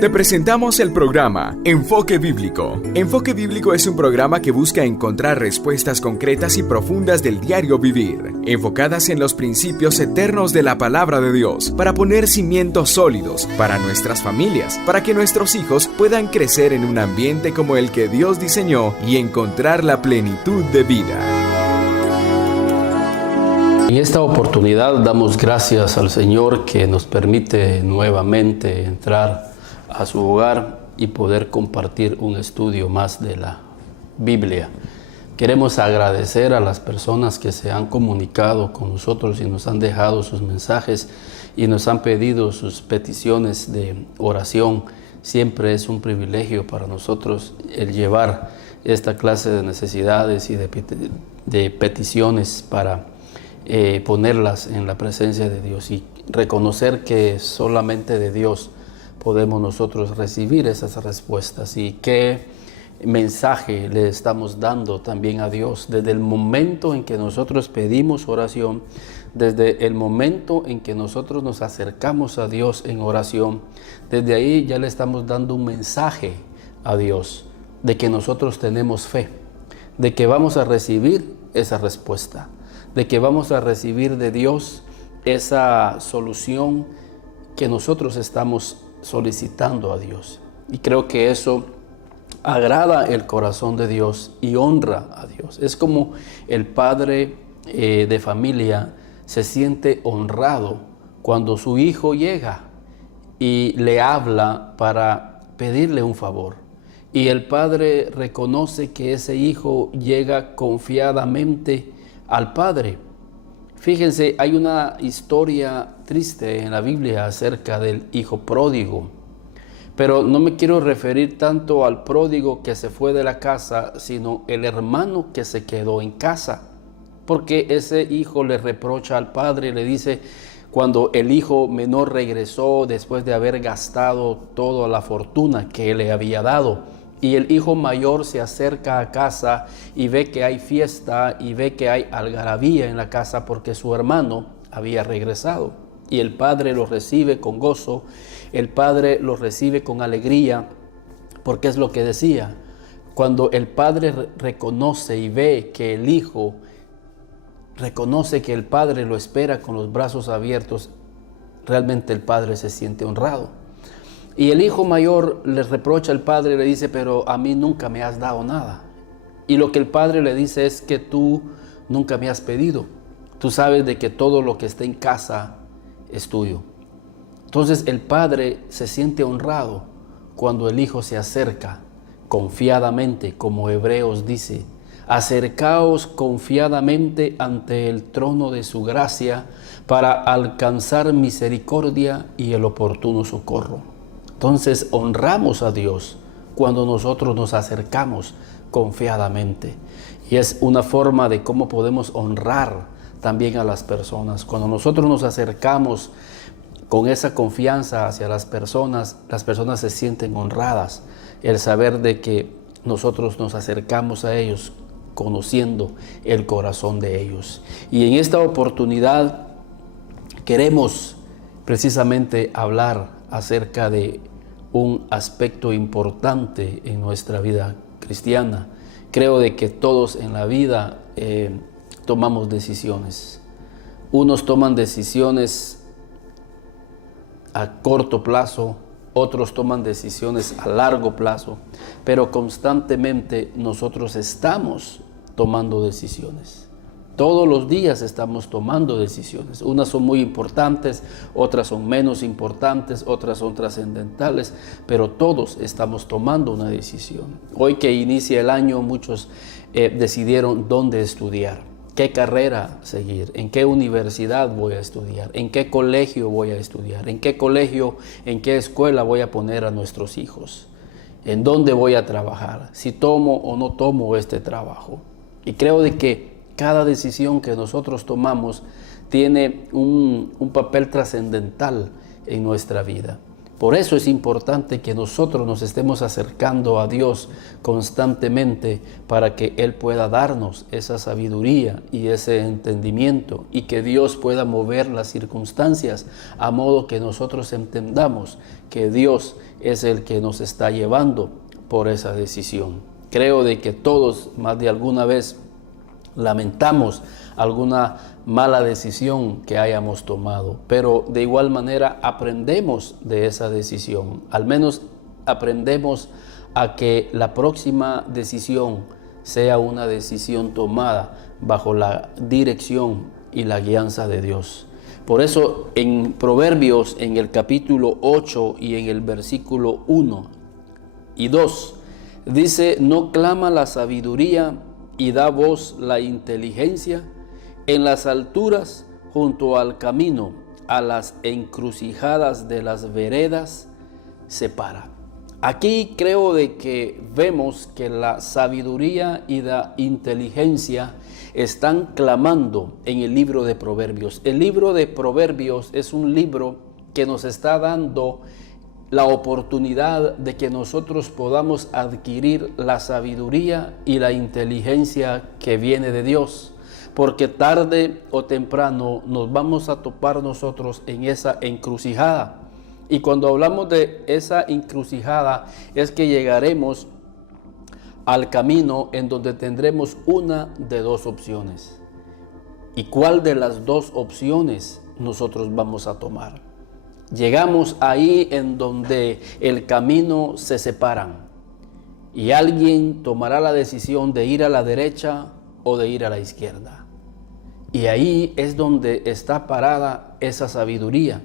Te presentamos el programa Enfoque Bíblico. Enfoque Bíblico es un programa que busca encontrar respuestas concretas y profundas del diario vivir, enfocadas en los principios eternos de la palabra de Dios, para poner cimientos sólidos para nuestras familias, para que nuestros hijos puedan crecer en un ambiente como el que Dios diseñó y encontrar la plenitud de vida. En esta oportunidad damos gracias al Señor que nos permite nuevamente entrar a su hogar y poder compartir un estudio más de la Biblia. Queremos agradecer a las personas que se han comunicado con nosotros y nos han dejado sus mensajes y nos han pedido sus peticiones de oración. Siempre es un privilegio para nosotros el llevar esta clase de necesidades y de peticiones para ponerlas en la presencia de Dios y reconocer que solamente de Dios podemos nosotros recibir esas respuestas. Y qué mensaje le estamos dando también a Dios desde el momento en que nosotros pedimos oración, desde el momento en que nosotros nos acercamos a Dios en oración. Desde ahí ya le estamos dando un mensaje a Dios de que nosotros tenemos fe, de que vamos a recibir esa respuesta, de que vamos a recibir de Dios esa solución que nosotros estamos solicitando a Dios. Y creo que eso agrada el corazón de Dios y honra a Dios. Es como el padre de familia se siente honrado cuando su hijo llega y le habla para pedirle un favor. Y el padre reconoce que ese hijo llega confiadamente al padre. Fíjense, hay una historia triste en la Biblia acerca del hijo pródigo, pero no me quiero referir tanto al pródigo que se fue de la casa, sino el hermano que se quedó en casa, porque ese hijo le reprocha al padre, le dice, cuando el hijo menor regresó después de haber gastado toda la fortuna que él le había dado, y el hijo mayor se acerca a casa y ve que hay fiesta y ve que hay algarabía en la casa porque su hermano había regresado. Y el padre lo recibe con gozo, el padre lo recibe con alegría, porque es lo que decía. Cuando el padre reconoce y ve que el hijo reconoce que el padre lo espera con los brazos abiertos, realmente el padre se siente honrado. Y el hijo mayor le reprocha al padre y le dice, pero a mí nunca me has dado nada. Y lo que el padre le dice es que tú nunca me has pedido. Tú sabes de que todo lo que está en casa es tuyo. Entonces el padre se siente honrado cuando el hijo se acerca confiadamente, como Hebreos dice, acercaos confiadamente ante el trono de su gracia para alcanzar misericordia y el oportuno socorro. Entonces honramos a Dios cuando nosotros nos acercamos confiadamente. Y es una forma de cómo podemos honrar también a las personas. Cuando nosotros nos acercamos con esa confianza hacia las personas se sienten honradas. El saber de que nosotros nos acercamos a ellos conociendo el corazón de ellos. Y en esta oportunidad queremos precisamente hablar acerca de un aspecto importante en nuestra vida cristiana. Creo de que todos en la vida tomamos decisiones. Unos toman decisiones a corto plazo, otros toman decisiones a largo plazo, pero constantemente nosotros estamos tomando decisiones. Todos los días estamos tomando decisiones. Unas son muy importantes, otras son menos importantes, otras son trascendentales, pero todos estamos tomando una decisión. Hoy que inicia el año, muchos decidieron dónde estudiar, qué carrera seguir, en qué universidad voy a estudiar, en qué colegio voy a estudiar, en qué colegio, en qué escuela voy a poner a nuestros hijos, en dónde voy a trabajar, si tomo o no tomo este trabajo. Y creo de que cada decisión que nosotros tomamos tiene un papel trascendental en nuestra vida. Por eso es importante que nosotros nos estemos acercando a Dios constantemente para que Él pueda darnos esa sabiduría y ese entendimiento y que Dios pueda mover las circunstancias a modo que nosotros entendamos que Dios es el que nos está llevando por esa decisión. Creo de que todos más de alguna vez lamentamos alguna mala decisión que hayamos tomado, pero de igual manera aprendemos de esa decisión. Al menos aprendemos a que la próxima decisión sea una decisión tomada bajo la dirección y la guianza de Dios. Por eso en Proverbios, en el capítulo 8 y en el versículo 1 y 2, dice: no clama la sabiduría y da voz la inteligencia, en las alturas junto al camino, a las encrucijadas de las veredas se para. Aquí creo de que vemos que la sabiduría y la inteligencia están clamando en el libro de Proverbios. El libro de Proverbios es un libro que nos está dando la oportunidad de que nosotros podamos adquirir la sabiduría y la inteligencia que viene de Dios, porque tarde o temprano nos vamos a topar nosotros en esa encrucijada. Y cuando hablamos de esa encrucijada es que llegaremos al camino en donde tendremos una de dos opciones. ¿Y cuál de las dos opciones nosotros vamos a tomar? Llegamos ahí en donde el camino se separan y alguien tomará la decisión de ir a la derecha o de ir a la izquierda. Y ahí es donde está parada esa sabiduría.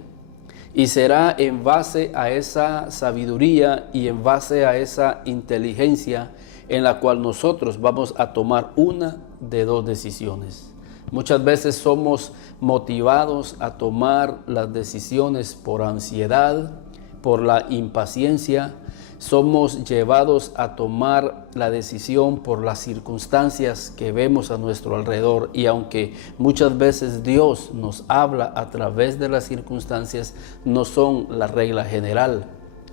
Y será en base a esa sabiduría y en base a esa inteligencia en la cual nosotros vamos a tomar una de dos decisiones. Muchas veces somos motivados a tomar las decisiones por ansiedad, por la impaciencia. Somos llevados a tomar la decisión por las circunstancias que vemos a nuestro alrededor. Y aunque muchas veces Dios nos habla a través de las circunstancias, no son la regla general.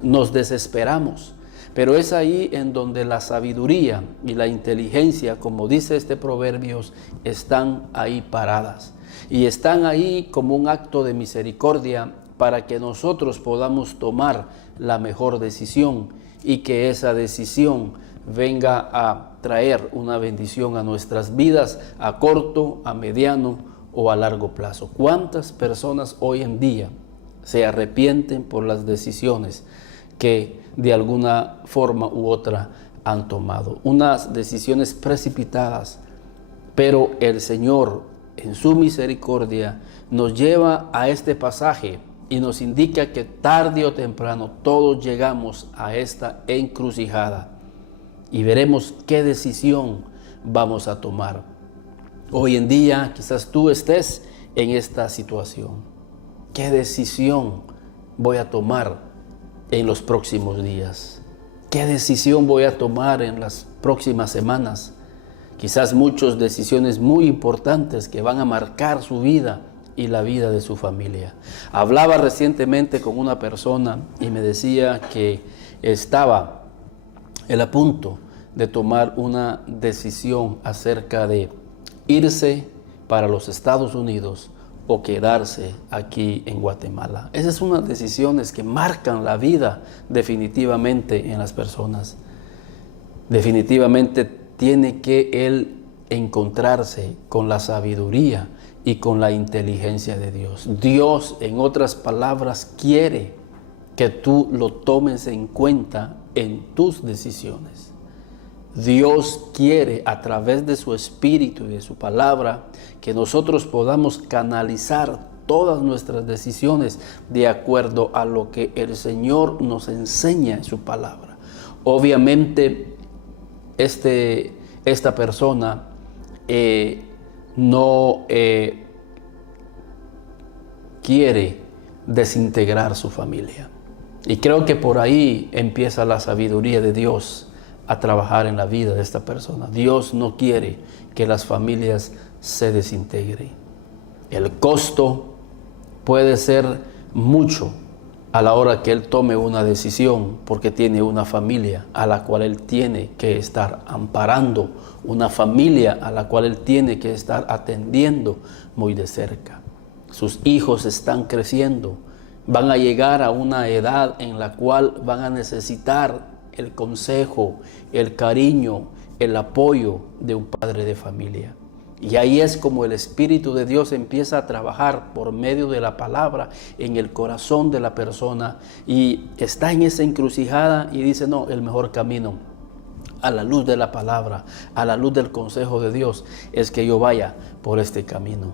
Nos desesperamos. Pero es ahí en donde la sabiduría y la inteligencia, como dice este Proverbios, están ahí paradas. Y están ahí como un acto de misericordia para que nosotros podamos tomar la mejor decisión y que esa decisión venga a traer una bendición a nuestras vidas a corto, a mediano o a largo plazo. ¿Cuántas personas hoy en día se arrepienten por las decisiones que de alguna forma u otra han tomado? Unas decisiones precipitadas, pero el Señor en su misericordia nos lleva a este pasaje y nos indica que tarde o temprano todos llegamos a esta encrucijada y veremos qué decisión vamos a tomar. Hoy en día quizás tú estés en esta situación. ¿Qué decisión voy a tomar en los próximos días? ¿Qué decisión voy a tomar en las próximas semanas? Quizás muchas decisiones muy importantes que van a marcar su vida y la vida de su familia. Hablaba recientemente con una persona y me decía que estaba a punto de tomar una decisión acerca de irse para los Estados Unidos o quedarse aquí en Guatemala. Esas son unas decisiones que marcan la vida definitivamente en las personas. Definitivamente tiene que él encontrarse con la sabiduría y con la inteligencia de Dios. Dios, en otras palabras, quiere que tú lo tomes en cuenta en tus decisiones. Dios quiere, a través de su Espíritu y de su palabra, que nosotros podamos canalizar todas nuestras decisiones de acuerdo a lo que el Señor nos enseña en su palabra. Obviamente, esta persona no quiere desintegrar su familia. Y creo que por ahí empieza la sabiduría de Dios a trabajar en la vida de esta persona. Dios no quiere que las familias se desintegren. El costo puede ser mucho, a la hora que él tome una decisión, porque tiene una familia a la cual él tiene que estar amparando, una familia a la cual él tiene que estar atendiendo muy de cerca. Sus hijos están creciendo, van a llegar a una edad en la cual van a necesitar el consejo, el cariño, el apoyo de un padre de familia. Y ahí es como el Espíritu de Dios empieza a trabajar por medio de la palabra en el corazón de la persona, y está en esa encrucijada y dice: no, el mejor camino, a la luz de la palabra, a la luz del consejo de Dios, es que yo vaya por este camino.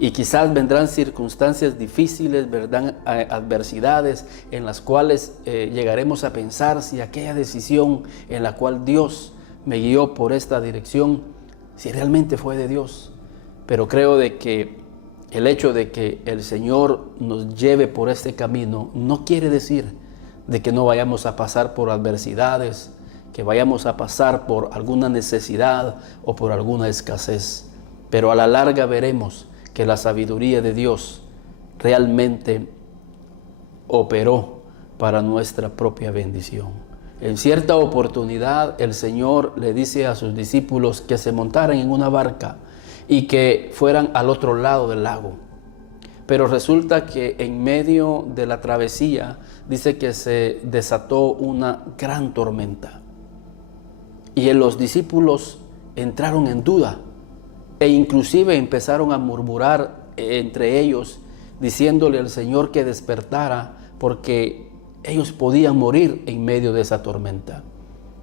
Y quizás vendrán circunstancias difíciles, vendrán adversidades en las cuales llegaremos a pensar si aquella decisión en la cual Dios me guió por esta dirección, si realmente fue de Dios. Pero creo de que el hecho de que el Señor nos lleve por este camino no quiere decir de que no vayamos a pasar por adversidades, que vayamos a pasar por alguna necesidad o por alguna escasez. Pero a la larga veremos que la sabiduría de Dios realmente operó para nuestra propia bendición. En cierta oportunidad el Señor le dice a sus discípulos que se montaran en una barca y que fueran al otro lado del lago. Pero resulta que en medio de la travesía dice que se desató una gran tormenta. Y los discípulos entraron en duda e inclusive empezaron a murmurar entre ellos, diciéndole al Señor que despertara, porque ellos podían morir en medio de esa tormenta.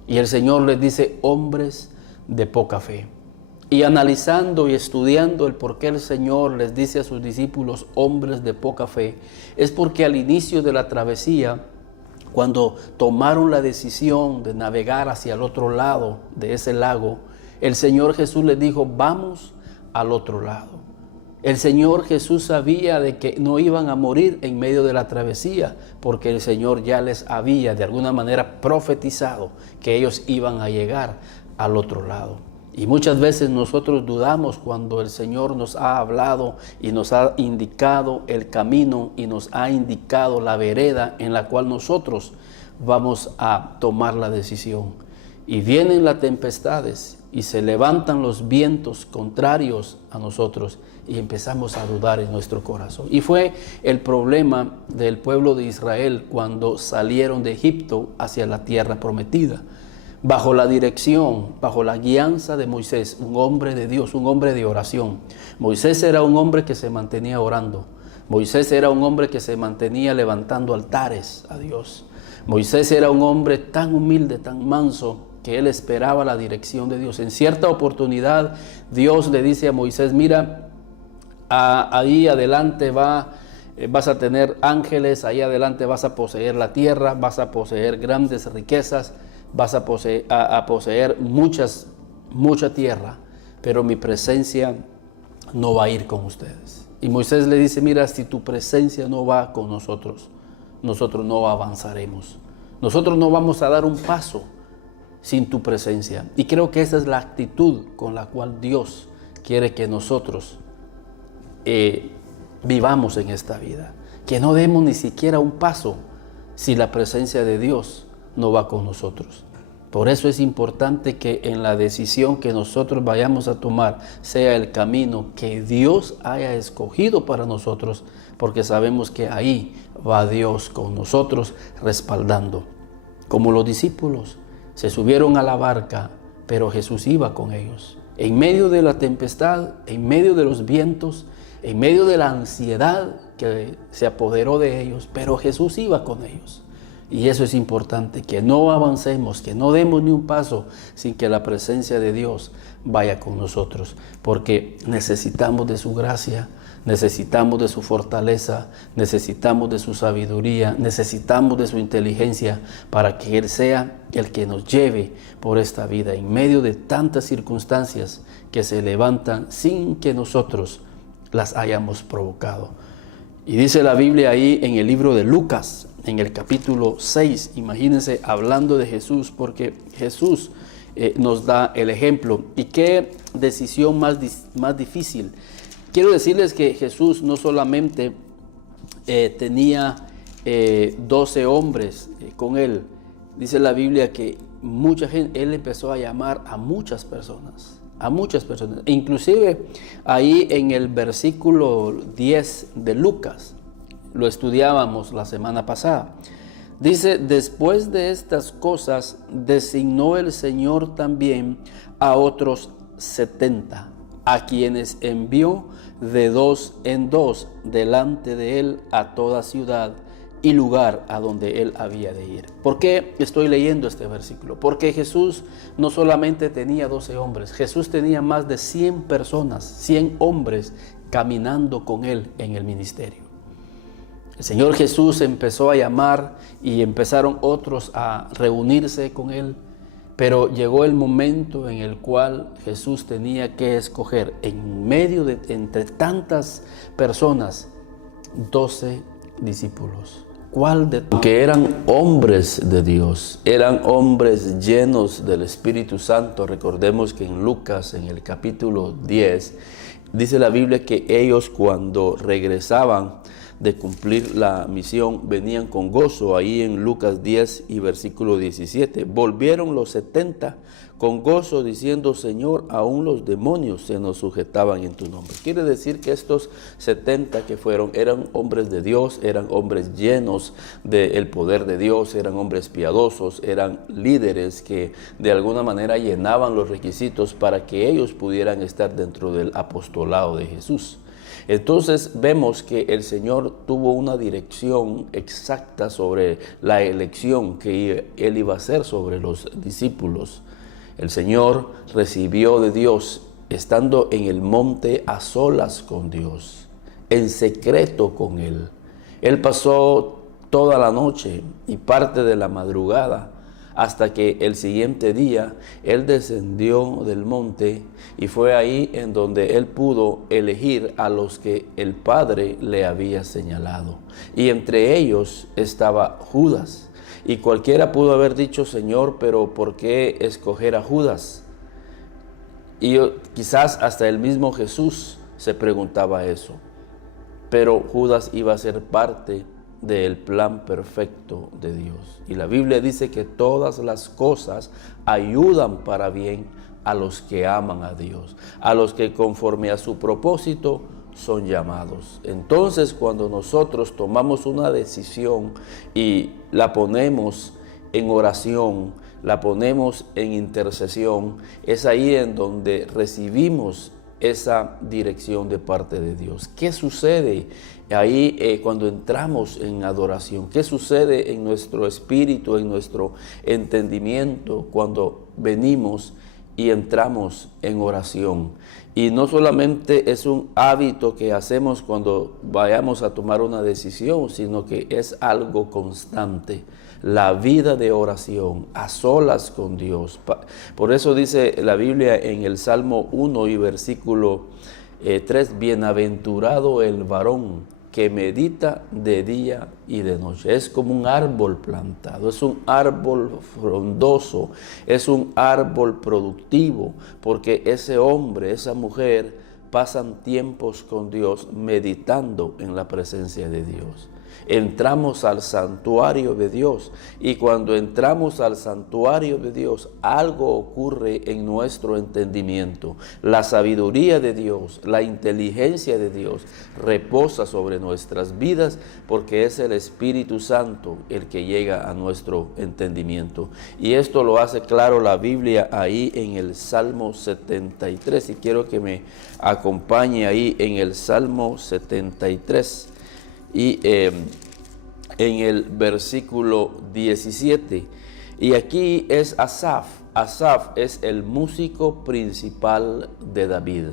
Y el Señor les dice: hombres de poca fe. Y analizando y estudiando el por qué el Señor les dice a sus discípulos hombres de poca fe, es porque al inicio de la travesía, cuando tomaron la decisión de navegar hacia el otro lado de ese lago, el Señor Jesús les dijo: vamos al otro lado. El Señor Jesús sabía de que no iban a morir en medio de la travesía, porque el Señor ya les había de alguna manera profetizado que ellos iban a llegar al otro lado. Y muchas veces nosotros dudamos cuando el Señor nos ha hablado y nos ha indicado el camino y nos ha indicado la vereda en la cual nosotros vamos a tomar la decisión. Y vienen las tempestades y se levantan los vientos contrarios a nosotros y empezamos a dudar en nuestro corazón. Y fue el problema del pueblo de Israel cuando salieron de Egipto hacia la tierra prometida, bajo la dirección, bajo la guianza de Moisés, un hombre de Dios, un hombre de oración. Moisés era un hombre que se mantenía orando. Moisés era un hombre que se mantenía levantando altares a Dios. Moisés era un hombre tan humilde, tan manso, que él esperaba la dirección de Dios. En cierta oportunidad Dios le dice a Moisés: mira, ahí adelante vas a tener ángeles, ahí adelante vas a poseer la tierra, vas a poseer grandes riquezas, vas a poseer mucha tierra, pero mi presencia no va a ir con ustedes. Y Moisés le dice: mira, si tu presencia no va con nosotros, nosotros no avanzaremos. Nosotros no vamos a dar un paso sin tu presencia. Y creo que esa es la actitud con la cual Dios quiere que nosotros vivamos en esta vida. Que no demos ni siquiera un paso si la presencia de Dios no va con nosotros. Por eso es importante que en la decisión que nosotros vayamos a tomar sea el camino que Dios haya escogido para nosotros, porque sabemos que ahí va Dios con nosotros respaldando. Como los discípulos se subieron a la barca, pero Jesús iba con ellos. En medio de la tempestad, en medio de los vientos, en medio de la ansiedad que se apoderó de ellos, pero Jesús iba con ellos. Y eso es importante, que no avancemos, que no demos ni un paso sin que la presencia de Dios vaya con nosotros, porque necesitamos de su gracia, necesitamos de su fortaleza, necesitamos de su sabiduría, necesitamos de su inteligencia para que Él sea el que nos lleve por esta vida en medio de tantas circunstancias que se levantan sin que nosotros las hayamos provocado. Y dice la Biblia ahí en el libro de Lucas, en el capítulo 6, imagínense, hablando de Jesús, porque Jesús nos da el ejemplo. ¿Y qué decisión más difícil? Quiero decirles que Jesús no solamente tenía 12 hombres con él. Dice la Biblia que mucha gente, él empezó a llamar a muchas personas. Inclusive ahí en el versículo 10 de Lucas, lo estudiábamos la semana pasada. Dice, después de estas cosas, designó el Señor también a otros 70, a quienes envió de 2 en 2 delante de él a toda ciudad y lugar a donde él había de ir. ¿Por qué estoy leyendo este versículo? Porque Jesús no solamente tenía 12 hombres, Jesús tenía más de 100 personas, 100 hombres caminando con él en el ministerio. El Señor Jesús empezó a llamar y empezaron otros a reunirse con él, pero llegó el momento en el cual Jesús tenía que escoger en medio de, entre tantas personas, 12 discípulos. ¿Cuál de todos? Que eran hombres de Dios, eran hombres llenos del Espíritu Santo. Recordemos que en Lucas, en el capítulo 10, dice la Biblia que ellos cuando regresaban de cumplir la misión venían con gozo. Ahí en Lucas 10 y versículo 17, volvieron los 70 con gozo diciendo, Señor, aún los demonios se nos sujetaban en tu nombre. Quiere decir que estos 70 que fueron eran hombres de Dios, eran hombres llenos del poder de Dios, eran hombres piadosos, eran líderes que de alguna manera llenaban los requisitos para que ellos pudieran estar dentro del apostolado de Jesús. Entonces vemos que el Señor tuvo una dirección exacta sobre la elección que Él iba a hacer sobre los discípulos. El Señor recibió de Dios estando en el monte a solas con Dios, en secreto con Él. Él pasó toda la noche y parte de la madrugada hasta que el siguiente día Él descendió del monte y fue ahí en donde Él pudo elegir a los que el Padre le había señalado. Y entre ellos estaba Judas. Y cualquiera pudo haber dicho, Señor, pero ¿por qué escoger a Judas? Y quizás hasta el mismo Jesús se preguntaba eso. Pero Judas iba a ser parte del plan perfecto de Dios. Y la Biblia dice que todas las cosas ayudan para bien a los que aman a Dios, a los que conforme a su propósito son llamados. Entonces, cuando nosotros tomamos una decisión y la ponemos en oración, la ponemos en intercesión, es ahí en donde recibimos esa dirección de parte de Dios. ¿Qué sucede ahí cuando entramos en adoración? ¿Qué sucede en nuestro espíritu, en nuestro entendimiento cuando venimos y entramos en oración? Y no solamente es un hábito que hacemos cuando vayamos a tomar una decisión, sino que es algo constante. La vida de oración, a solas con Dios. Por eso dice la Biblia en el Salmo 1 y versículo 3, bienaventurado el varón que medita de día y de noche. Es como un árbol plantado, es un árbol frondoso, es un árbol productivo, porque ese hombre, esa mujer, pasan tiempos con Dios meditando en la presencia de Dios. Entramos al santuario de Dios y cuando entramos al santuario de Dios algo ocurre en nuestro entendimiento. La sabiduría de Dios, la inteligencia de Dios reposa sobre nuestras vidas porque es el Espíritu Santo el que llega a nuestro entendimiento. Y esto lo hace claro la Biblia ahí en el Salmo 73 y quiero que me acompañe ahí en el Salmo 73. Y en el versículo 17, y aquí es Asaf. Asaf es el músico principal de David.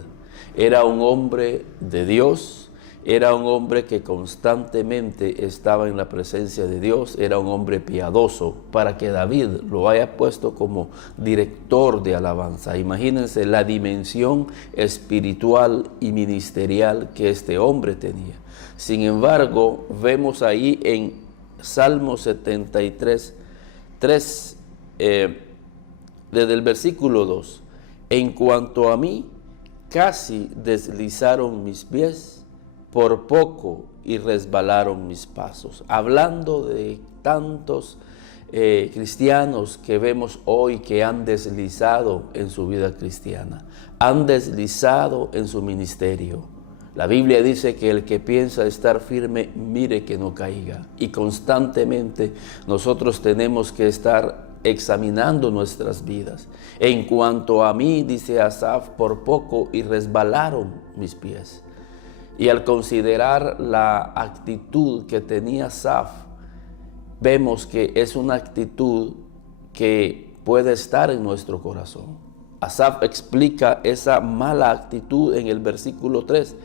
Era un hombre de Dios, era un hombre que constantemente estaba en la presencia de Dios, era un hombre piadoso, para que David lo haya puesto como director de alabanza. Imagínense la dimensión espiritual y ministerial que este hombre tenía. Sin embargo, vemos ahí en Salmo 73, 3, desde el versículo 2, en cuanto a mí, casi deslizaron mis pies, por poco y resbalaron mis pasos. Hablando de tantos cristianos que vemos hoy que han deslizado en su vida cristiana, han deslizado en su ministerio. La Biblia dice que el que piensa estar firme, mire que no caiga. Y constantemente nosotros tenemos que estar examinando nuestras vidas. En cuanto a mí, dice Asaf, por poco y resbalaron mis pies. Y al considerar la actitud que tenía Asaf, vemos que es una actitud que puede estar en nuestro corazón. Asaf explica esa mala actitud en el versículo 3.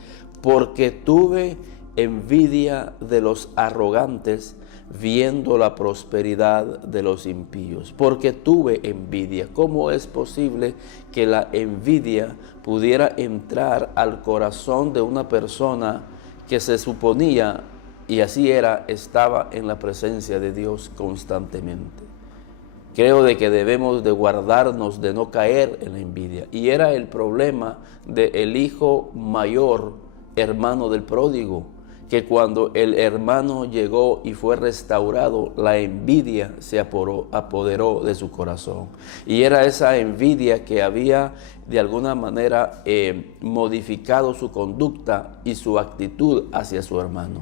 Porque tuve envidia de los arrogantes, viendo la prosperidad de los impíos. Porque tuve envidia. ¿Cómo es posible que la envidia pudiera entrar al corazón de una persona que se suponía, y así era, estaba en la presencia de Dios constantemente? Creo de que debemos de guardarnos de no caer en la envidia. Y era el problema del hijo mayor, hermano del pródigo, que cuando el hermano llegó y fue restaurado, la envidia se apoderó de su corazón. Y era esa envidia que había de alguna manera modificado su conducta y su actitud hacia su hermano.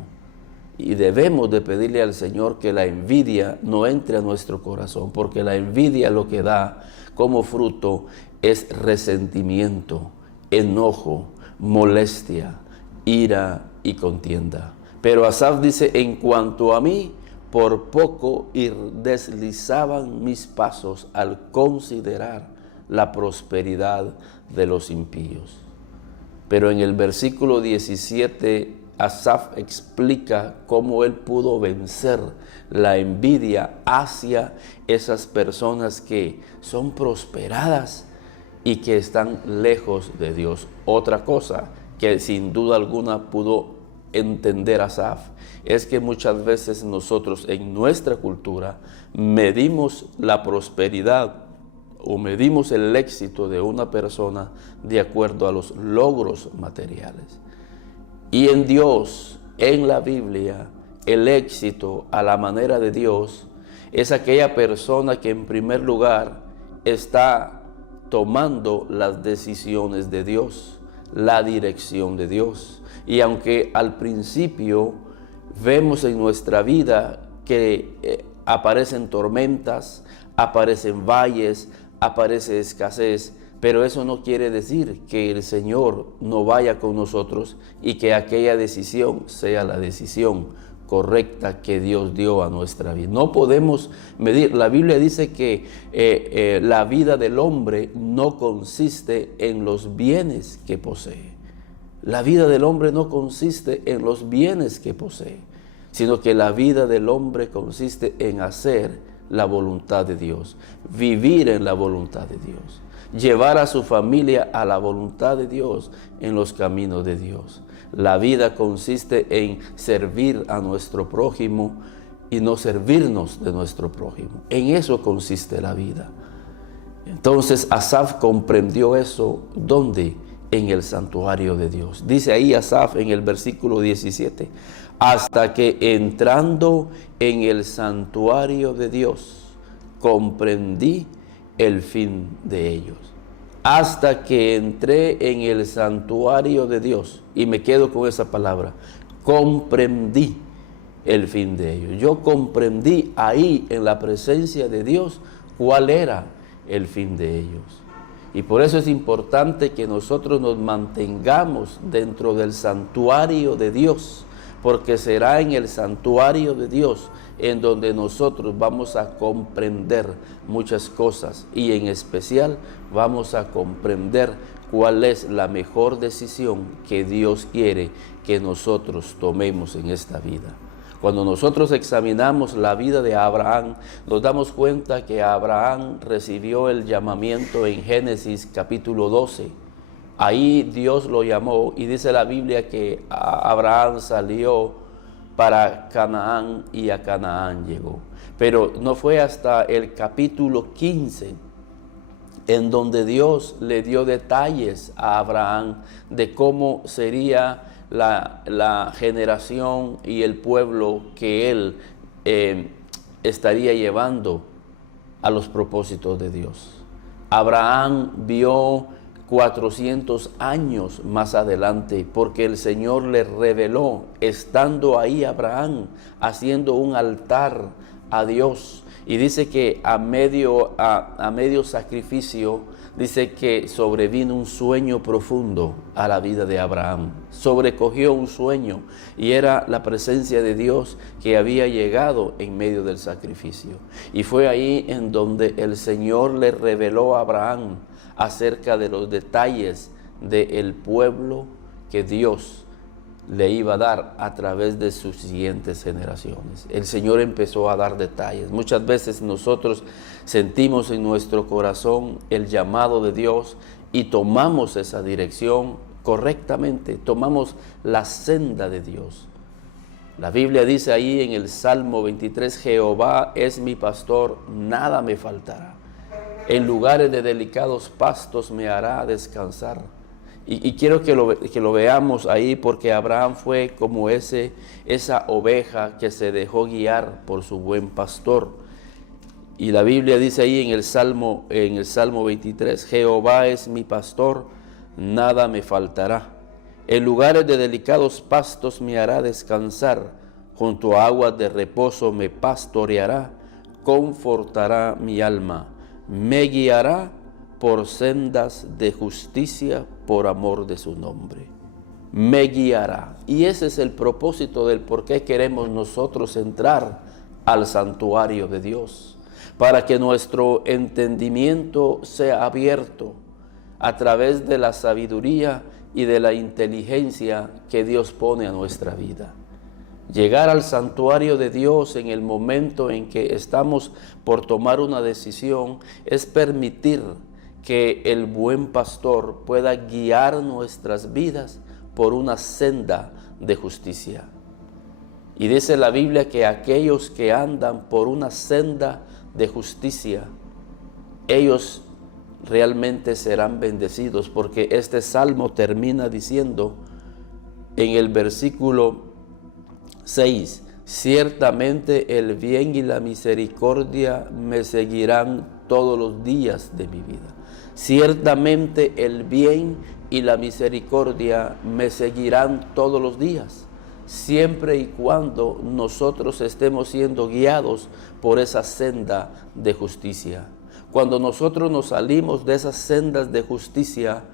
Y debemos de pedirle al Señor que la envidia no entre a nuestro corazón, porque la envidia lo que da como fruto es resentimiento, enojo, molestia, ira y contienda. Pero Asaf dice, en cuanto a mí, por poco y deslizaban mis pasos al considerar la prosperidad de los impíos. Pero en el versículo 17, Asaf explica cómo él pudo vencer la envidia hacia esas personas que son prosperadas y que están lejos de Dios. Otra cosa que sin duda alguna pudo entender Asaf es que muchas veces nosotros en nuestra cultura medimos la prosperidad o medimos el éxito de una persona de acuerdo a los logros materiales. Y en Dios, en la Biblia, el éxito a la manera de Dios es aquella persona que en primer lugar está tomando las decisiones de Dios, la dirección de Dios. Y aunque al principio vemos en nuestra vida que aparecen tormentas, aparecen valles, aparece escasez, pero eso no quiere decir que el Señor no vaya con nosotros y que aquella decisión sea la decisión correcta que Dios dio a nuestra vida. No podemos medir. La Biblia dice que la vida del hombre no consiste en los bienes que posee. La vida del hombre no consiste en los bienes que posee, sino que la vida del hombre consiste en hacer la voluntad de Dios, vivir en la voluntad de Dios, llevar a su familia a la voluntad de Dios en los caminos de Dios. La vida consiste en servir a nuestro prójimo y no servirnos de nuestro prójimo. En eso consiste la vida. Entonces Asaf comprendió eso, ¿dónde? En el santuario de Dios. Dice ahí Asaf en el versículo 17, hasta que entrando en el santuario de Dios, comprendí el fin de ellos. Hasta que entré en el santuario de Dios, y me quedo con esa palabra, comprendí el fin de ellos. Yo comprendí ahí en la presencia de Dios cuál era el fin de ellos. Y por eso es importante que nosotros nos mantengamos dentro del santuario de Dios, porque será en el santuario de Dios en donde nosotros vamos a comprender muchas cosas y en especial vamos a comprender cuál es la mejor decisión que Dios quiere que nosotros tomemos en esta vida. Cuando nosotros examinamos la vida de Abraham, nos damos cuenta que Abraham recibió el llamamiento en Génesis capítulo 12. Ahí Dios lo llamó y dice la Biblia que Abraham salió para Canaán y a Canaán llegó. Pero no fue hasta el capítulo 15 en donde Dios le dio detalles a Abraham de cómo sería la generación y el pueblo que él estaría llevando a los propósitos de Dios. Abraham vio 400 años más adelante, porque el Señor le reveló, estando ahí Abraham, haciendo un altar a Dios. Y dice que a medio sacrificio, dice que sobrevino un sueño profundo a la vida de Abraham. Sobrecogió un sueño y era la presencia de Dios que había llegado en medio del sacrificio. Y fue ahí en donde el Señor le reveló a Abraham acerca de los detalles del pueblo que Dios le iba a dar a través de sus siguientes generaciones. El Señor empezó a dar detalles. Muchas veces nosotros sentimos en nuestro corazón el llamado de Dios y tomamos esa dirección correctamente, tomamos la senda de Dios. La Biblia dice ahí en el Salmo 23, Jehová es mi pastor, nada me faltará. En lugares de delicados pastos me hará descansar. Y quiero que lo veamos ahí, porque Abraham fue como esa oveja que se dejó guiar por su buen pastor. Y la Biblia dice ahí en el Salmo 23, Jehová es mi pastor, nada me faltará. En lugares de delicados pastos me hará descansar, junto a aguas de reposo me pastoreará, confortará mi alma, me guiará por sendas de justicia por amor de su nombre. Me guiará. Y ese es el propósito del por qué queremos nosotros entrar al santuario de Dios, para que nuestro entendimiento sea abierto a través de la sabiduría y de la inteligencia que Dios pone a nuestra vida. Llegar al santuario de Dios en el momento en que estamos por tomar una decisión es permitir que el buen pastor pueda guiar nuestras vidas por una senda de justicia. Y dice la Biblia que aquellos que andan por una senda de justicia, ellos realmente serán bendecidos, porque este salmo termina diciendo en el versículo 6, ciertamente el bien y la misericordia me seguirán todos los días de mi vida. Ciertamente el bien y la misericordia me seguirán todos los días, siempre y cuando nosotros estemos siendo guiados por esa senda de justicia. Cuando nosotros nos salimos de esas sendas de justicia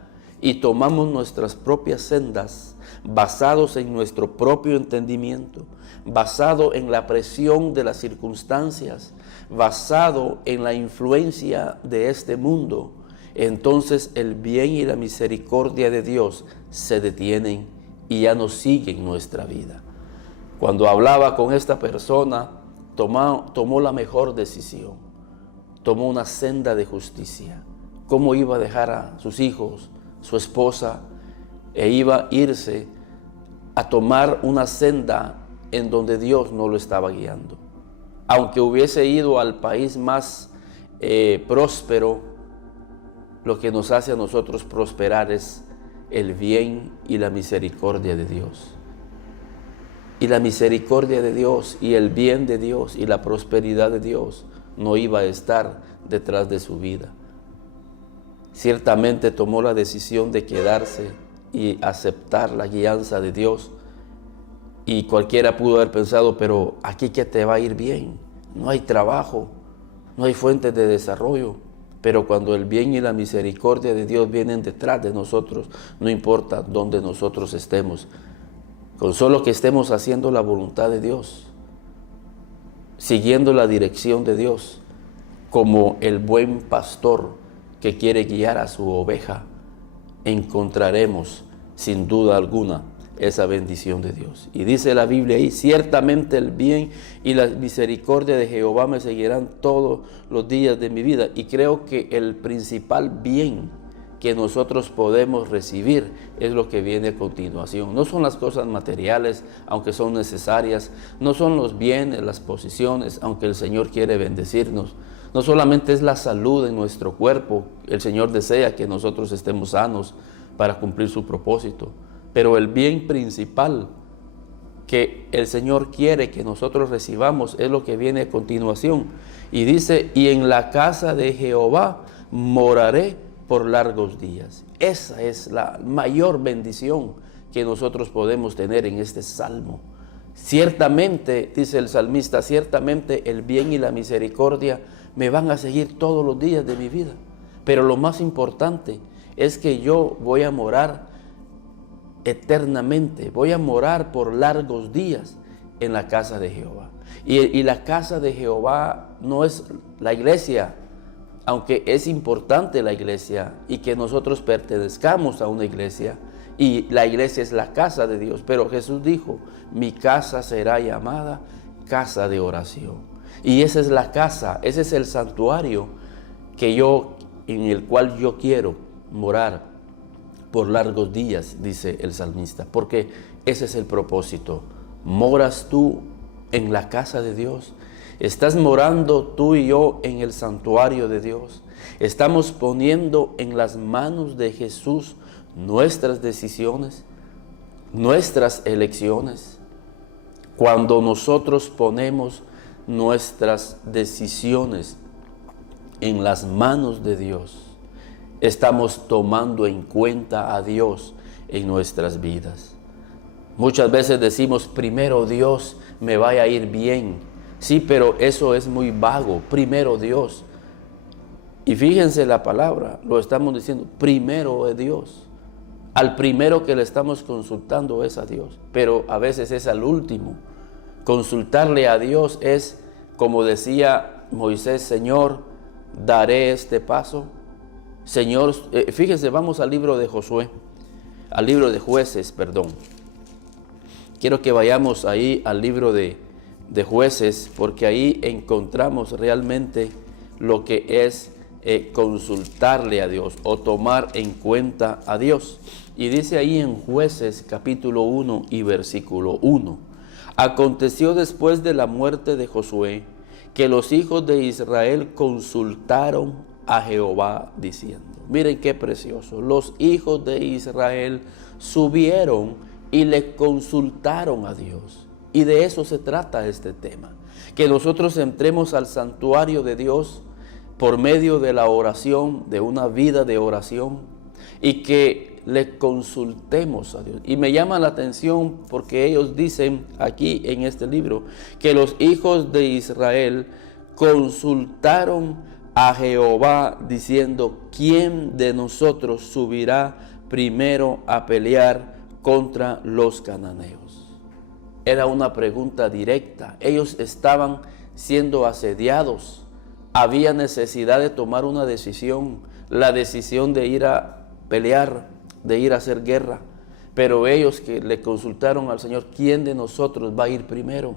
y tomamos nuestras propias sendas, basados en nuestro propio entendimiento, basado en la presión de las circunstancias, basado en la influencia de este mundo, entonces el bien y la misericordia de Dios se detienen y ya no siguen nuestra vida. Cuando hablaba con esta persona, tomó la mejor decisión, tomó una senda de justicia. ¿Cómo iba a dejar a sus hijos, su esposa, e iba a irse a tomar una senda en donde Dios no lo estaba guiando? Aunque hubiese ido al país más próspero, lo que nos hace a nosotros prosperar es el bien y la misericordia de Dios. Y la misericordia de Dios y el bien de Dios y la prosperidad de Dios no iba a estar detrás de su vida. Ciertamente tomó la decisión de quedarse y aceptar la guianza de Dios. Y cualquiera pudo haber pensado, pero aquí que te va a ir bien, no hay trabajo, no hay fuentes de desarrollo. Pero cuando el bien y la misericordia de Dios vienen detrás de nosotros, no importa dónde nosotros estemos, con solo que estemos haciendo la voluntad de Dios, siguiendo la dirección de Dios, como el buen pastor que quiere guiar a su oveja, encontraremos sin duda alguna esa bendición de Dios. Y dice la Biblia ahí, ciertamente el bien y la misericordia de Jehová me seguirán todos los días de mi vida. Y creo que el principal bien que nosotros podemos recibir es lo que viene a continuación. No son las cosas materiales, aunque son necesarias, no son los bienes, las posiciones, aunque el Señor quiere bendecirnos. No solamente es la salud en nuestro cuerpo, el Señor desea que nosotros estemos sanos para cumplir su propósito, Pero el bien principal que el Señor quiere que nosotros recibamos es lo que viene a continuación. Y dice, y en la casa de Jehová moraré por largos días. Esa es la mayor bendición que nosotros podemos tener en este salmo. Ciertamente, dice el salmista, ciertamente el bien y la misericordia me van a seguir todos los días de mi vida. Pero lo más importante es que yo voy a morar eternamente, voy a morar por largos días en la casa de Jehová. Y la casa de Jehová no es la iglesia, aunque es importante la iglesia y que nosotros pertenezcamos a una iglesia, y la iglesia es la casa de Dios, pero Jesús dijo, mi casa será llamada casa de oración. Y esa es la casa, ese es el santuario en el cual yo quiero morar por largos días, dice el salmista, porque ese es el propósito. ¿Moras tú en la casa de Dios? ¿Estás morando tú y yo en el santuario de Dios? ¿Estamos poniendo en las manos de Jesús nuestras decisiones, nuestras elecciones? Cuando nosotros ponemos nuestras decisiones en las manos de Dios, estamos tomando en cuenta a Dios en nuestras vidas. Muchas veces decimos, primero Dios, me vaya a ir bien. Sí, pero eso es muy vago, primero Dios. Y fíjense la palabra, lo estamos diciendo, primero es Dios. Al primero que le estamos consultando es a Dios, pero a veces es al último. Consultarle a Dios es, como decía Moisés, Señor, daré este paso. Señor, fíjense, vamos al libro de Josué, al libro de Jueces, perdón. Quiero que vayamos ahí al libro de Jueces, porque ahí encontramos realmente lo que es consultarle a Dios o tomar en cuenta a Dios. Y dice ahí en Jueces capítulo 1 y versículo 1. Aconteció después de la muerte de Josué que los hijos de Israel consultaron a Jehová diciendo, miren qué precioso, los hijos de Israel subieron y le consultaron a Dios. Y de eso se trata este tema, que nosotros entremos al santuario de Dios por medio de la oración, de una vida de oración, y que le consultemos a Dios. Y me llama la atención porque ellos dicen aquí en este libro que los hijos de Israel consultaron a Jehová diciendo, ¿quién de nosotros subirá primero a pelear contra los cananeos? Era una pregunta directa. Ellos estaban siendo asediados. Había necesidad de tomar una decisión, la decisión de ir a pelear, de ir a hacer guerra. Pero ellos que le consultaron al Señor, ¿quién de nosotros va a ir primero?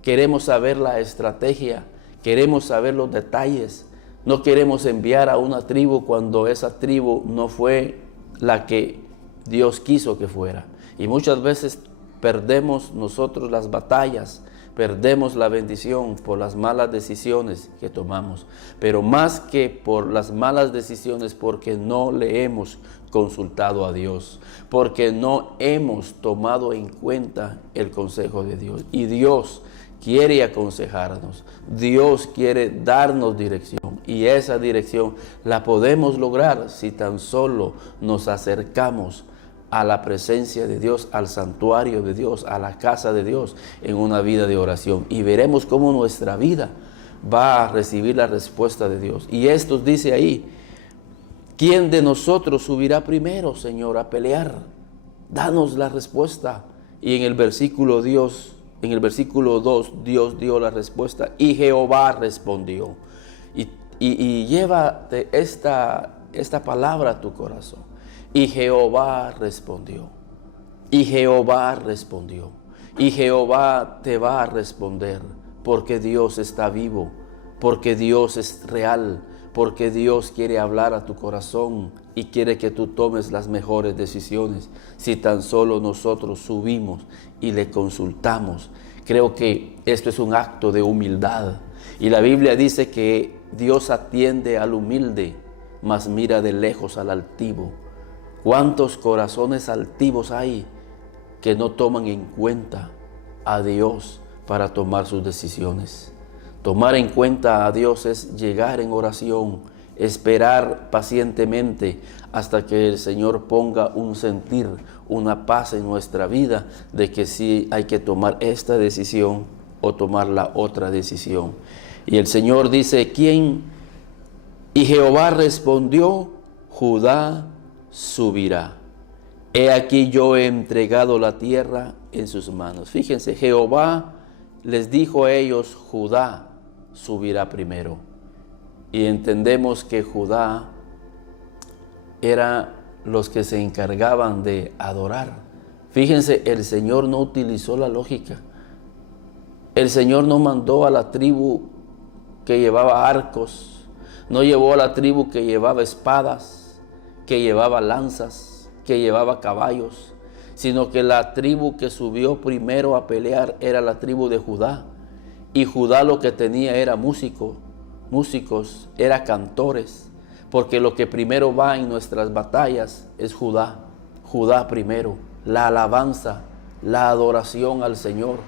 Queremos saber la estrategia, queremos saber los detalles. No queremos enviar a una tribu cuando esa tribu no fue la que Dios quiso que fuera. Y muchas veces perdemos nosotros las batallas, perdemos la bendición por las malas decisiones que tomamos. Pero más que por las malas decisiones, porque no le hemos consultado a Dios, porque no hemos tomado en cuenta el consejo de Dios. Y Dios quiere aconsejarnos, Dios quiere darnos dirección, y esa dirección la podemos lograr si tan solo nos acercamos a la presencia de Dios, al santuario de Dios, a la casa de Dios, en una vida de oración. Y veremos cómo nuestra vida va a recibir la respuesta de Dios. Y esto dice ahí, ¿quién de nosotros subirá primero, Señor, a pelear? Danos la respuesta. Y en el versículo 2, Dios dio la respuesta, y Jehová respondió. Y llévate esta palabra a tu corazón. Y Jehová respondió. Y Jehová respondió. Y Jehová te va a responder, porque Dios está vivo, porque Dios es real, porque Dios quiere hablar a tu corazón y quiere que tú tomes las mejores decisiones. Si tan solo nosotros subimos y le consultamos. Creo que esto es un acto de humildad. Y la Biblia dice que Dios atiende al humilde, mas mira de lejos al altivo. ¿Cuántos corazones altivos hay que no toman en cuenta a Dios para tomar sus decisiones? Tomar en cuenta a Dios es llegar en oración, esperar pacientemente hasta que el Señor ponga un sentir, una paz en nuestra vida de que sí hay que tomar esta decisión o tomar la otra decisión. Y el Señor dice, ¿quién? Y Jehová respondió, Judá subirá. He aquí yo he entregado la tierra en sus manos. Fíjense, Jehová les dijo a ellos, Judá subirá primero. Y entendemos que Judá era los que se encargaban de adorar. Fíjense, el Señor no utilizó la lógica. El Señor no mandó a la tribu que llevaba arcos, no llevó a la tribu que llevaba espadas, que llevaba lanzas, que llevaba caballos, sino que la tribu que subió primero a pelear era la tribu de Judá. Y Judá lo que tenía era músicos, era cantores, porque lo que primero va en nuestras batallas es Judá. Judá primero, la alabanza, la adoración al Señor.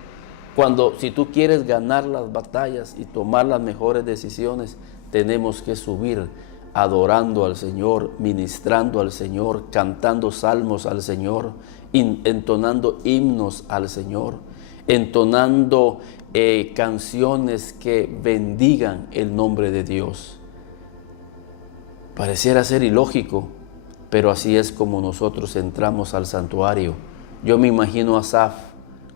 Si tú quieres ganar las batallas y tomar las mejores decisiones, tenemos que subir adorando al Señor, ministrando al Señor, cantando salmos al Señor, entonando himnos al Señor, entonando canciones que bendigan el nombre de Dios. Pareciera ser ilógico, pero así es como nosotros entramos al santuario. Yo me imagino a Asaf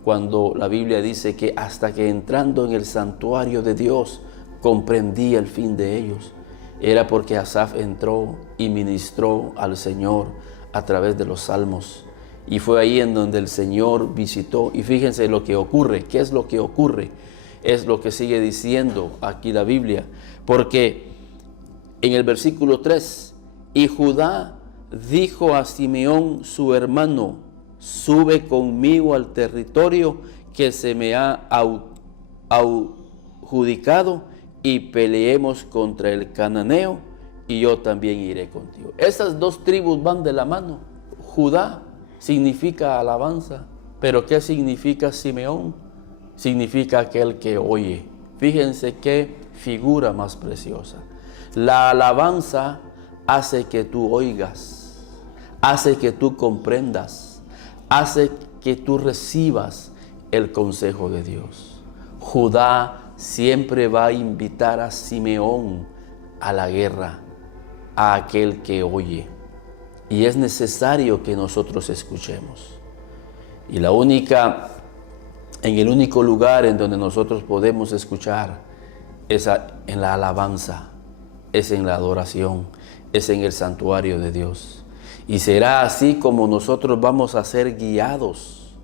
cuando la Biblia dice que hasta que entrando en el santuario de Dios comprendía el fin de ellos. Era porque Asaf entró y ministró al Señor a través de los salmos. Y fue ahí en donde el Señor visitó. Y fíjense lo que ocurre. ¿Qué es lo que ocurre? Es lo que sigue diciendo aquí la Biblia. Porque en el versículo 3, y Judá dijo a Simeón su hermano, sube conmigo al territorio que se me ha adjudicado y peleemos contra el cananeo, y yo también iré contigo. Estas dos tribus van de la mano. Judá significa alabanza, pero ¿qué significa Simeón? Significa aquel que oye. Fíjense qué figura más preciosa. La alabanza hace que tú oigas, hace que tú comprendas, hace que tú recibas el consejo de Dios. Judá siempre va a invitar a Simeón a la guerra, a aquel que oye. Y es necesario que nosotros escuchemos. Y en el único lugar en donde nosotros podemos escuchar es en la alabanza, es en la adoración, es en el santuario de Dios. Y será así como nosotros vamos a ser guiados,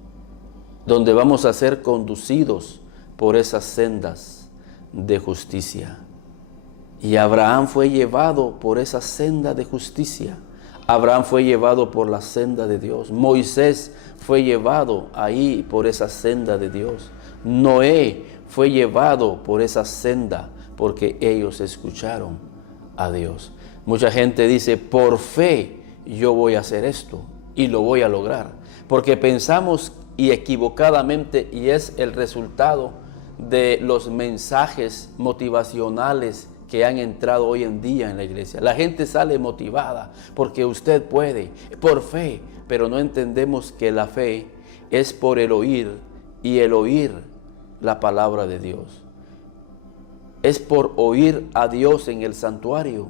donde vamos a ser conducidos por esas sendas de justicia. Y Abraham fue llevado por esa senda de justicia. Abraham fue llevado por la senda de Dios. Moisés fue llevado ahí por esa senda de Dios. Noé fue llevado por esa senda porque ellos escucharon a Dios. Mucha gente dice, por fe yo voy a hacer esto y lo voy a lograr. Porque pensamos y equivocadamente, y es el resultado de los mensajes motivacionales que han entrado hoy en día en la iglesia. La gente sale motivada porque usted puede, por fe, pero no entendemos que la fe es por el oír, y el oír la palabra de Dios. Es por oír a Dios en el santuario.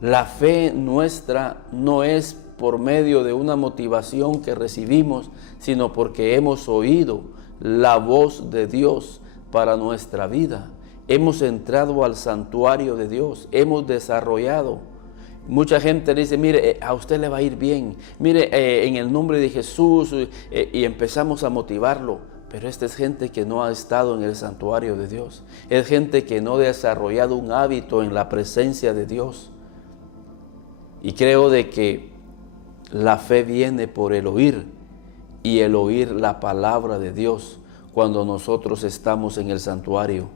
La fe nuestra no es por medio de una motivación que recibimos, sino porque hemos oído la voz de Dios para nuestra vida. Hemos entrado al santuario de Dios, hemos desarrollado. Mucha gente dice, mire, a usted le va a ir bien, mire, en el nombre de Jesús, y empezamos a motivarlo. Pero esta es gente que no ha estado en el santuario de Dios. Es gente que no ha desarrollado un hábito en la presencia de Dios. Y creo de que la fe viene por el oír, y el oír la palabra de Dios cuando nosotros estamos en el santuario.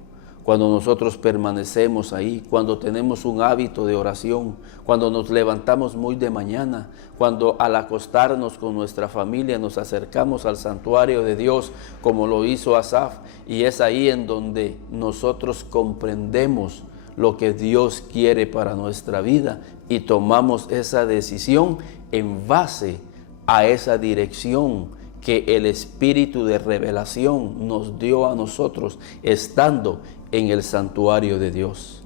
cuando nosotros permanecemos ahí, cuando tenemos un hábito de oración, cuando nos levantamos muy de mañana, cuando al acostarnos con nuestra familia nos acercamos al santuario de Dios como lo hizo Asaf, y es ahí en donde nosotros comprendemos lo que Dios quiere para nuestra vida y tomamos esa decisión en base a esa dirección que el Espíritu de revelación nos dio a nosotros estando en el santuario de Dios.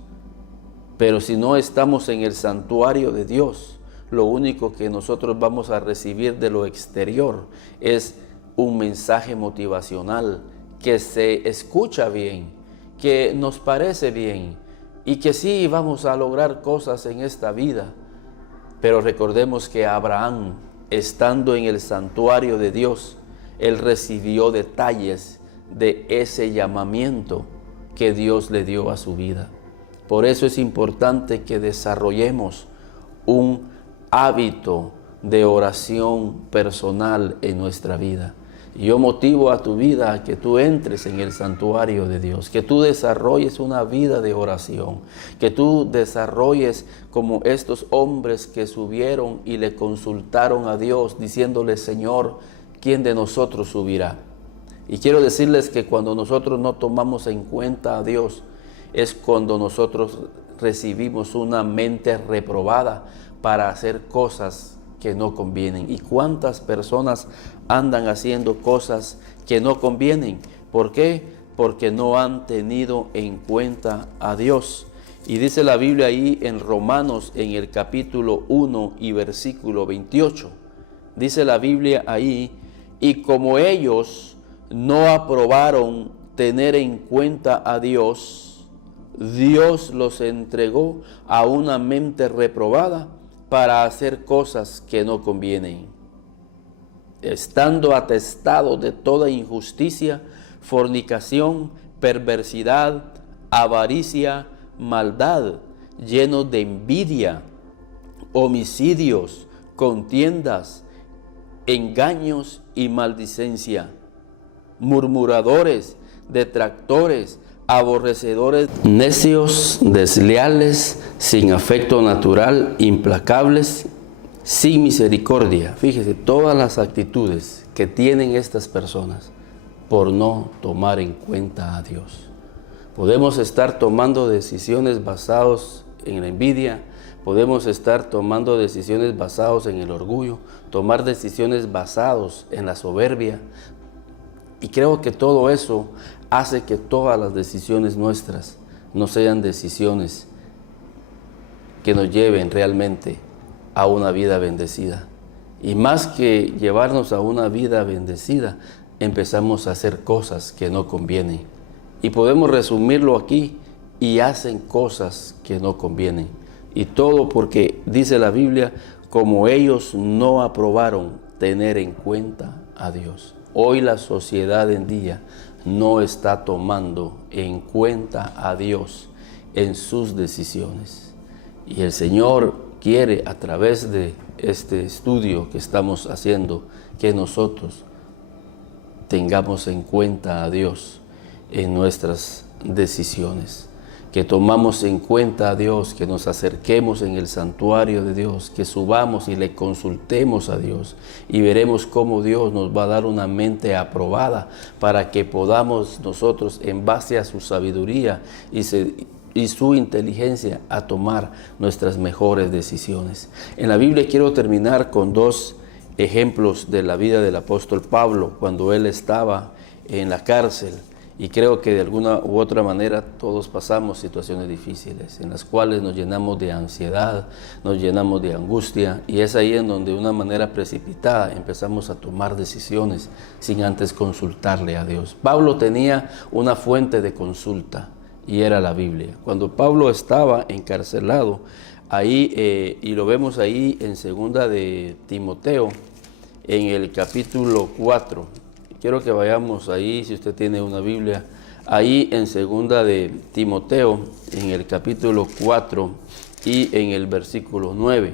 Pero si no estamos en el santuario de Dios, lo único que nosotros vamos a recibir de lo exterior es un mensaje motivacional que se escucha bien, que nos parece bien y que sí vamos a lograr cosas en esta vida. Pero recordemos que Abraham, estando en el santuario de Dios, él recibió detalles de ese llamamiento que Dios le dio a su vida. Por eso es importante que desarrollemos un hábito de oración personal en nuestra vida. Yo motivo a tu vida a que tú entres en el santuario de Dios, que tú desarrolles una vida de oración, que tú desarrolles como estos hombres que subieron y le consultaron a Dios diciéndole: Señor, ¿quién de nosotros subirá? Y quiero decirles que cuando nosotros no tomamos en cuenta a Dios, es cuando nosotros recibimos una mente reprobada para hacer cosas que no convienen. ¿Y cuántas personas andan haciendo cosas que no convienen? ¿Por qué? Porque no han tenido en cuenta a Dios. Y dice la Biblia ahí en Romanos, en el capítulo 1 y versículo 28. Dice la Biblia ahí: y como ellos no aprobaron tener en cuenta a Dios, Dios los entregó a una mente reprobada para hacer cosas que no convienen, estando atestados de toda injusticia, fornicación, perversidad, avaricia, maldad, llenos de envidia, homicidios, contiendas, engaños y maldicencia, murmuradores, detractores, aborrecedores, necios, desleales, sin afecto natural, implacables, sin misericordia. Fíjese todas las actitudes que tienen estas personas por no tomar en cuenta a Dios. Podemos estar tomando decisiones basadas en la envidia, podemos estar tomando decisiones basadas en el orgullo, tomar decisiones basadas en la soberbia. Y creo que todo eso hace que todas las decisiones nuestras no sean decisiones que nos lleven realmente a una vida bendecida. Y más que llevarnos a una vida bendecida, empezamos a hacer cosas que no convienen. Y podemos resumirlo aquí: y hacen cosas que no convienen. Y todo porque dice la Biblia: como ellos no aprobaron tener en cuenta a Dios. Hoy la sociedad en día no está tomando en cuenta a Dios en sus decisiones. Y el Señor quiere, a través de este estudio que estamos haciendo, que nosotros tengamos en cuenta a Dios en nuestras decisiones, que tomamos en cuenta a Dios, que nos acerquemos en el santuario de Dios, que subamos y le consultemos a Dios, y veremos cómo Dios nos va a dar una mente aprobada para que podamos nosotros, en base a su sabiduría y su inteligencia, a tomar nuestras mejores decisiones. En la Biblia quiero terminar con dos ejemplos de la vida del apóstol Pablo cuando él estaba en la cárcel. Y creo que de alguna u otra manera todos pasamos situaciones difíciles en las cuales nos llenamos de ansiedad, nos llenamos de angustia, y es ahí en donde de una manera precipitada empezamos a tomar decisiones sin antes consultarle a Dios. Pablo tenía una fuente de consulta y era la Biblia. Cuando Pablo estaba encarcelado, ahí, y lo vemos ahí en segunda de Timoteo, en el capítulo 4, quiero que vayamos ahí, si usted tiene una Biblia, ahí en segunda de Timoteo, en el capítulo 4 y en el versículo 9.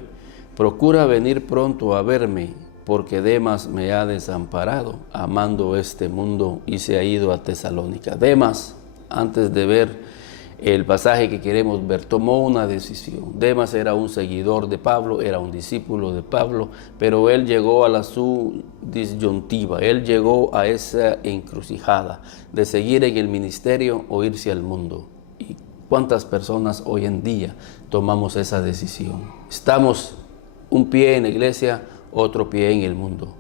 Procura venir pronto a verme, porque Demas me ha desamparado, amando este mundo, y se ha ido a Tesalónica. Demas, antes de ver el pasaje que queremos ver, tomó una decisión. Demas era un seguidor de Pablo, era un discípulo de Pablo, pero él llegó a su disyuntiva, él llegó a esa encrucijada de seguir en el ministerio o irse al mundo. ¿Y cuántas personas hoy en día tomamos esa decisión? Estamos un pie en la iglesia, otro pie en el mundo.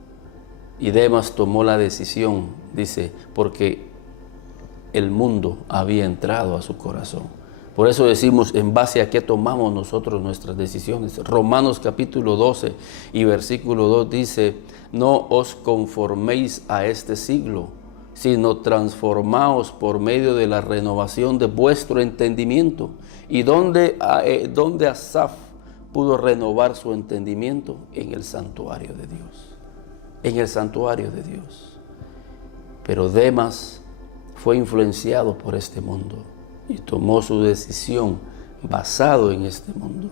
Y Demas tomó la decisión, dice, porque el mundo había entrado a su corazón. Por eso decimos, ¿en base a qué tomamos nosotros nuestras decisiones? Romanos capítulo 12 y versículo 2 dice, no os conforméis a este siglo, sino transformaos por medio de la renovación de vuestro entendimiento. ¿Y dónde Asaf pudo renovar su entendimiento? En el santuario de Dios. En el santuario de Dios. Pero Demas fue influenciado por este mundo y tomó su decisión basado en este mundo.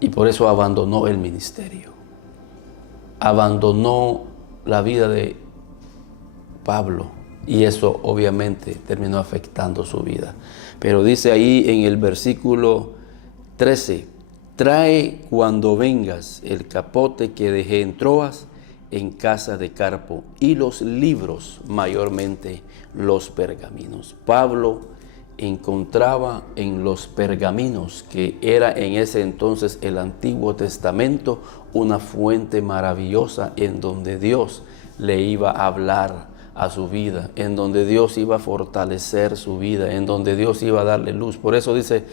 Y por eso abandonó el ministerio. Abandonó la vida de Pablo y eso obviamente terminó afectando su vida. Pero dice ahí en el versículo 13, trae cuando vengas el capote que dejé en Troas en casa de Carpo y los libros, mayormente los pergaminos. Pablo encontraba en los pergaminos, que era en ese entonces el Antiguo Testamento, una fuente maravillosa en donde Dios le iba a hablar a su vida, en donde Dios iba a fortalecer su vida, en donde Dios iba a darle luz. Por eso dice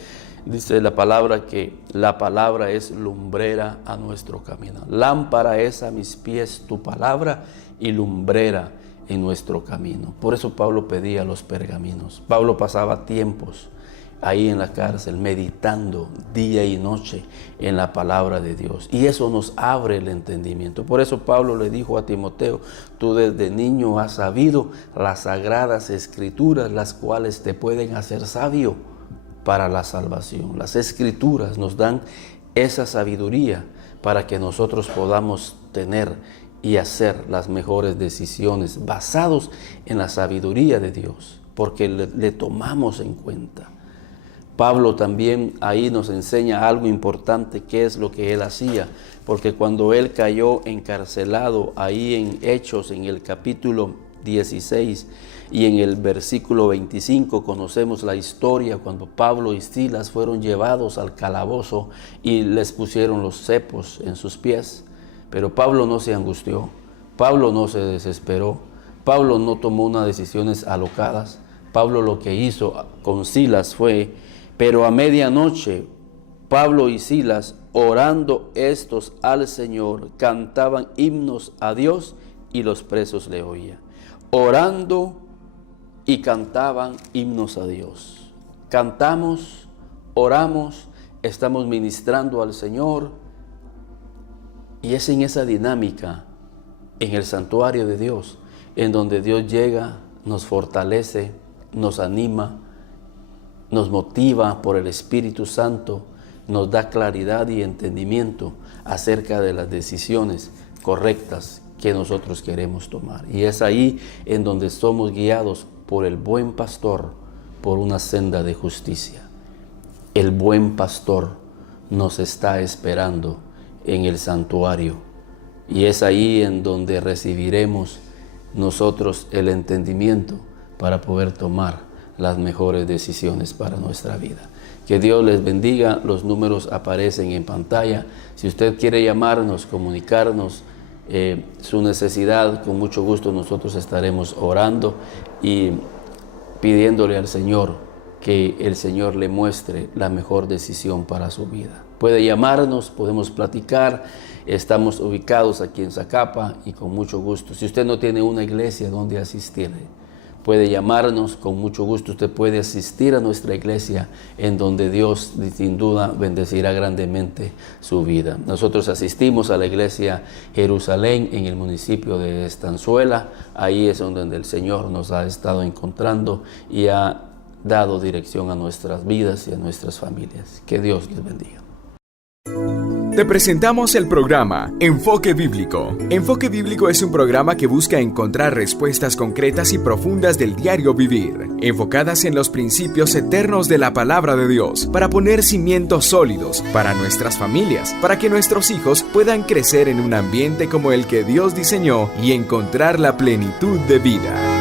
la palabra que la palabra es lumbrera a nuestro camino. Lámpara es a mis pies tu palabra y lumbrera en nuestro camino. Por eso Pablo pedía los pergaminos. Pablo pasaba tiempos ahí en la cárcel meditando día y noche en la palabra de Dios. Y eso nos abre el entendimiento. Por eso Pablo le dijo a Timoteo, tú desde niño has sabido las sagradas escrituras, las cuales te pueden hacer sabio para la salvación. Las escrituras nos dan esa sabiduría para que nosotros podamos tener y hacer las mejores decisiones basados en la sabiduría de Dios, porque le tomamos en cuenta. Pablo también ahí nos enseña algo importante, que es lo que él hacía, porque cuando él cayó encarcelado ahí en Hechos, en el capítulo 16 y en el versículo 25 conocemos la historia cuando Pablo y Silas fueron llevados al calabozo y les pusieron los cepos en sus pies. Pero Pablo no se angustió, Pablo no se desesperó, Pablo no tomó unas decisiones alocadas. Pablo lo que hizo con Silas fue, pero a medianoche Pablo y Silas, orando estos al Señor, cantaban himnos a Dios y los presos le oían. Orando y cantaban himnos a Dios. Cantamos, oramos, estamos ministrando al Señor. Y es en esa dinámica, en el santuario de Dios, en donde Dios llega, nos fortalece, nos anima, nos motiva por el Espíritu Santo, nos da claridad y entendimiento acerca de las decisiones correctas que nosotros queremos tomar. Y es ahí en donde somos guiados por el buen pastor, por una senda de justicia. El buen pastor nos está esperando en el santuario. Y es ahí en donde recibiremos nosotros el entendimiento para poder tomar las mejores decisiones para nuestra vida. Que Dios les bendiga. Los números aparecen en pantalla. Si usted quiere llamarnos, comunicarnos su necesidad, con mucho gusto nosotros estaremos orando y pidiéndole al Señor que el Señor le muestre la mejor decisión para su vida. Puede llamarnos, podemos platicar. Estamos ubicados aquí en Zacapa y con mucho gusto. Si usted no tiene una iglesia donde asistir, puede llamarnos, con mucho gusto usted puede asistir a nuestra iglesia, en donde Dios sin duda bendecirá grandemente su vida. Nosotros asistimos a la iglesia Jerusalén en el municipio de Estanzuela. Ahí es donde el Señor nos ha estado encontrando y ha dado dirección a nuestras vidas y a nuestras familias. Que Dios les bendiga. Te presentamos el programa Enfoque Bíblico. Enfoque Bíblico es un programa que busca encontrar respuestas concretas y profundas del diario vivir, enfocadas en los principios eternos de la palabra de Dios, para poner cimientos sólidos para nuestras familias, para que nuestros hijos puedan crecer en un ambiente como el que Dios diseñó y encontrar la plenitud de vida.